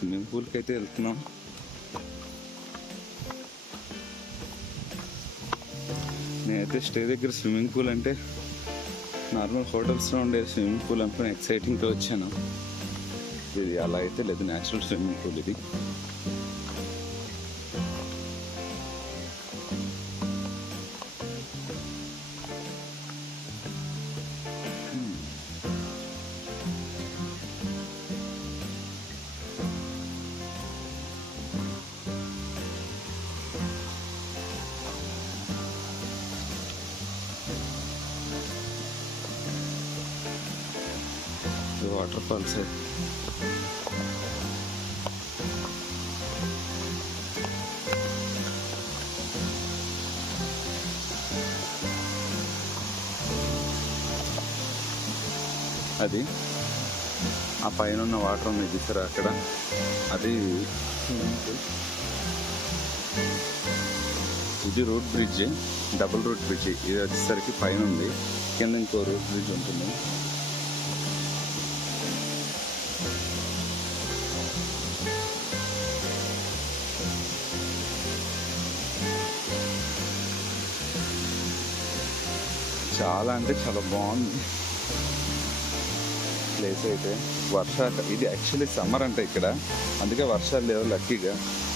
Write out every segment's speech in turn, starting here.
స్విమ్మింగ్ పూల్కి అయితే వెళ్తున్నాం. నేనైతే స్టే దగ్గర స్విమ్మింగ్ పూల్ అంటే నార్మల్ హోటల్స్లో ఉండే స్విమ్మింగ్ పూల్ అనుకుని ఎక్సైటింగ్తో వచ్చాను. ఇది అలా అయితే లేదు, న్యాచురల్ స్విమ్మింగ్ పూల్ ఇది. వాటర్ ఫాల్స్ అది ఆ పైన ఉన్న వాటర్ ఉంది చూసారా అక్కడ, అది ఇది road bridge, double road bridge. ఇది వచ్చేసరికి పైన ఉంది, కింద ఇంకో రోడ్ బ్రిడ్జ్ ఉంటుంది. చాలా అంటే చాలా బాగుంది ప్లేస్ అయితే. ఇది యాక్చువల్లీ సమ్మర్ అంటే ఇక్కడ, అందుకే వర్షాలు లేవు. లక్కీగా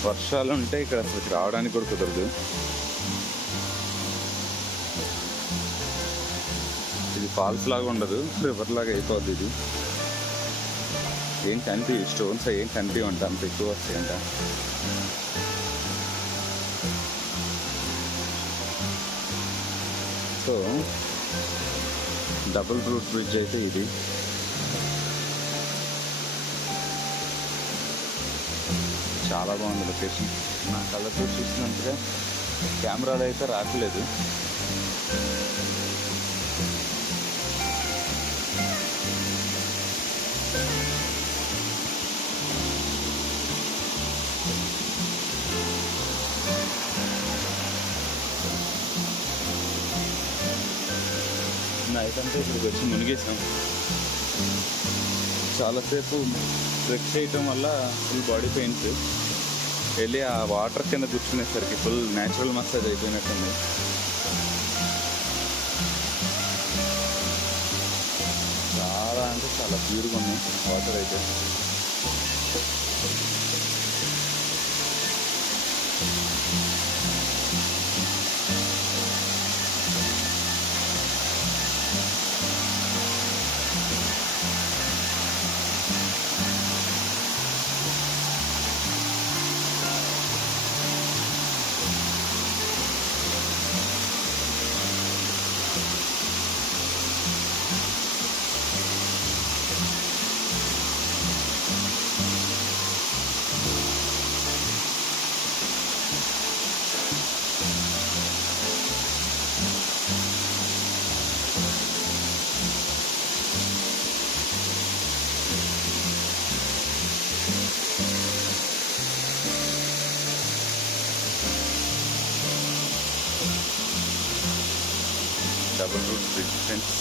వర్షాలు ఉంటే ఇక్కడ అసలు రావడానికి కూడా కుదరదు. ఇది ఫాల్స్ లాగా ఉండదు, రివర్ లాగా అయిపోద్ది. ఇది ఏం కనిపి, స్టోన్స్ ఏం కనిపించంట, అంత ఎక్కువ వస్తాయంట. సో డబుల్ రూట్ బ్రిడ్జ్ అయితే ఇది. చాలా బాగుంది లొకేషన్. నా కళ్ళతో చూసినంతగా కెమెరాలో అయితే రావట్లేదు. నైట్ అంతా ఇక్కడికి వచ్చి మునిగేసాం. చాలాసేపు ట్రెక్ చేయటం వల్ల ఫుల్ బాడీ పెయిన్స్. వెళ్ళి ఆ వాటర్ కింద కూర్చునేసరికి ఫుల్ న్యాచురల్ మసాజ్ అయిపోయినట్టుంది. చాలా అంటే చాలా ప్యూర్గా ఉంది వాటర్ అయితే. Double route bridge friends.